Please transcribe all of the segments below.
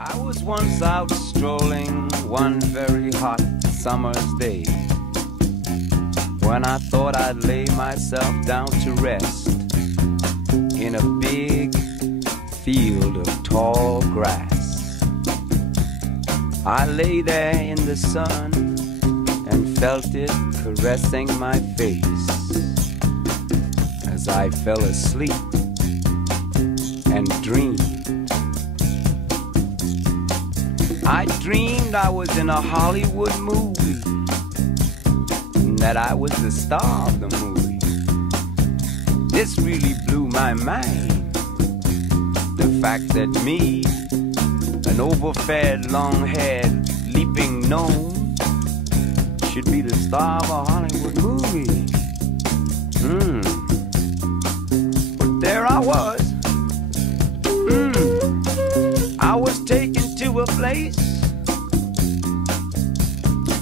I was once out strolling one very hot summer's day, when I thought I'd lay myself down to rest in a big field of tall grass. I lay there in the sun and felt it caressing my face as I fell asleep and dreamed. I dreamed I was in a Hollywood movie, and that I was the star of the movie. This really blew my mind, the fact that me, an overfed, long-haired, leaping gnome, should be the star of a Hollywood movie. But there I was. I was taken to a place,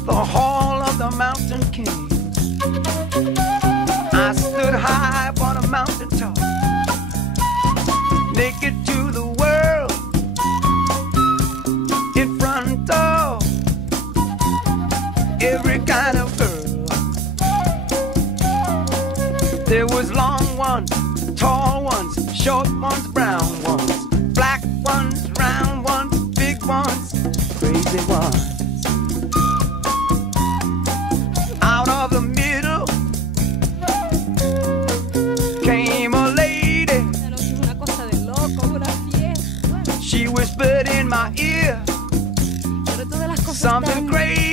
the Hall of the Mountain King. I stood high upon a mountain top, naked to the world, in front of every kind of girl. There was long ones, tall ones, short ones, brown ones, black ones, round ones, big ones, crazy ones. Out of the middle came a lady. She whispered in my ear something crazy.